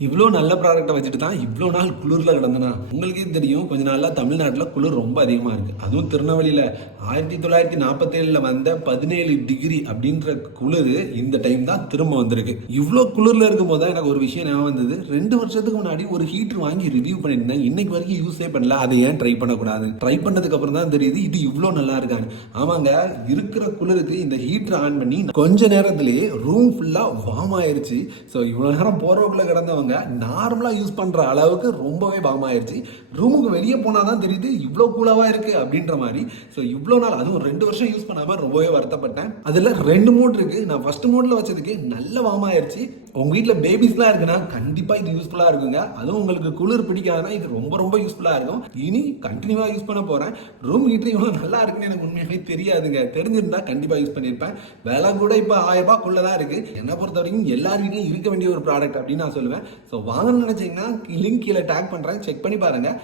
இவ்வளோ நல்ல ப்ராடக்ட்டை வச்சுட்டு தான் இவ்வளோ நாள் குளிரில் கிடந்தனா? உங்களுக்கே தெரியும் கொஞ்ச நாளாக தமிழ்நாட்டில் குளிர் ரொம்ப அதிகமாக இருக்குது அதுவும் திருநெல்வேலியில் ஆயிரத்தி தொள்ளாயிரத்தி நாற்பத்தேழில் வந்த பதினேழு டிகிரி அப்படின்ற குளிர் இந்த டைம் தான் திரும்ப வந்திருக்கு. இவ்வளோ குளிரில் இருக்கும்போது தான் எனக்கு ஒரு விஷயம் ஞாபகம் வந்தது. ரெண்டு வருஷத்துக்கு முன்னாடி ஒரு ஹீட்டர் வாங்கி ரிவ்யூ பண்ணியிருந்தேன். இன்னைக்கு வரைக்கும் யூஸே பண்ணல. அதை ஏன் ட்ரை பண்ணக்கூடாது? ட்ரை பண்ணதுக்கு அப்புறம் தான் தெரியுது இது இவ்வளோ நல்லா இருக்காங்க ஆமாங்க இருக்கிற குளிருக்கு இந்த ஹீட்டர் ஆன் பண்ணி கொஞ்ச நேரத்திலேயே ரூம் ஃபுல்லாக வார்ம் ஆயிருச்சு. ஸோ இவ்வளோ நேரம் போகிறவக்குள்ள அவங்க நார்மலாக யூஸ் பண்ணுற அளவுக்கு ரொம்பவே வார்ம் ஆயிருச்சு. ரூமுக்கு வெளியே போனால் தான் தெரியுது இவ்வளோ கூலாவாக இருக்குது அப்படின்ற மாதிரி. ஸோ இவ்வளோ நாள் அதுவும் ரெண்டு வருஷம் யூஸ் பண்ணாமல் ரொம்பவே வருத்தப்பட்டேன். அதில் ரெண்டு மோட் இருக்கு. நான் ஃபர்ஸ்ட் மோட்ல வச்சதுக்கு நல்ல வார்ம் உங்கள் வீட்டில் பேபிஸ்லாம் இருக்குன்னா கண்டிப்பாக இது யூஸ்ஃபுல்லாக இருக்குங்க. அதுவும் உங்களுக்கு குளிர் பிடிக்காதுன்னா இது ரொம்ப ரொம்ப யூஸ்ஃபுல்லாக இருக்கும். இனி கண்டினியூவாக யூஸ் பண்ண போகிறேன் ரூம் ஹீட்டர் இவ்வளோ நல்லா இருக்குன்னு எனக்கு உண்மையாகவே தெரியாதுங்க. தெரிஞ்சிருந்தா கண்டிப்பாக யூஸ் பண்ணியிருப்பேன் விலை கூட இப்போ ஆயிரம் தான் இருக்குது என்னை பொறுத்த வரைக்கும் எல்லார் வீட்லையும் இருக்க வேண்டிய ஒரு ப்ராடக்ட் அப்படின்னு நான் சொல்லுவேன். ஸோ வாங்கணும்னு நினச்சிங்கன்னா லிங்க் கீழே டேக் பண்ணுறேன் செக் பண்ணி பாருங்கள்